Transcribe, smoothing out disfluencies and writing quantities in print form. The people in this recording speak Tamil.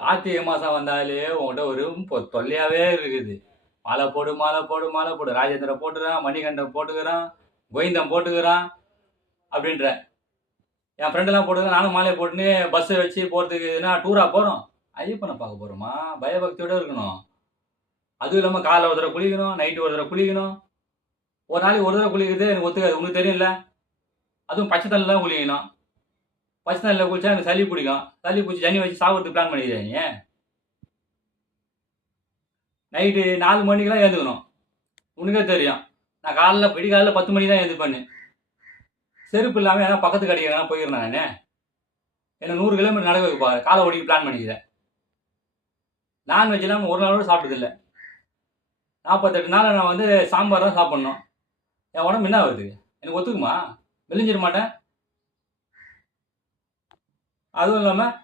கார்த்திகை மாசம் வந்தாலே உன்கிட்ட ஒரு தொல்லையாவே இருக்குது. மாலை போடு, மாலை போடு, மாலை போடு. ராஜேந்திரன் போட்டுக்கிறான், மணிகண்டன் போட்டுக்கிறான், கோவிந்தன் போட்டுக்கிறான் அப்படின்ற. என் ஃப்ரெண்டெல்லாம் போட்டுக்க நானும் மாலையை போட்டுன்னு பஸ்ஸை வச்சு போகிறதுக்குன்னா டூரா போகிறோம். ஐயப்பனை பார்க்க போகிறோமா? பயபக்தியோட இருக்கணும். அதுவும் இல்லாமல் காலைல ஒரு தடவை குளிக்கணும், நைட்டு ஒரு தடவை குளிக்கணும். ஒரு நாளைக்கு ஒரு தடவை குளிக்கிறது எனக்கு ஒத்துக்காது, உனக்கு தெரியும்ல. அதுவும் பச்சை தண்ணியில் தான் குளிக்கணும். பச்சை தண்ணியில் குளிச்சா எனக்கு சளி பிடிக்கும். சளி பிடிச்சி தண்ணி வச்சு சாப்பிட்றதுக்கு பிளான் பண்ணிக்கிறீங்க. நைட்டு 4 மணிக்கெல்லாம் எழுந்துக்கணும். உனக்கே தெரியும், நான் காலைல விடிகாலைல 10 மணி தான் எழுந்துப்பேன்னு. செருப்பு இல்லாமல் ஏன்னா பக்கத்து கடைக்கு எங்கன்னா போயிருந்தேன் நான். என்ன 100 கிலோமீட்டர் நடக்க வைப்பாரு, காலை ஓடிக்கு பிளான் பண்ணிக்கிறேன். நான்வெஜ் இல்லாமல் ஒரு நாள் கூட சாப்பிட்டதில்லை. 48 நாள் நான் வந்து சாம்பார் தான் சாப்பிட்ணும். என் உடம்பு என்ன வருது? எனக்கு ஒத்துக்குமா? மெலிஞ்சிட மாட்டேன். அதுவும் இல்லாமல்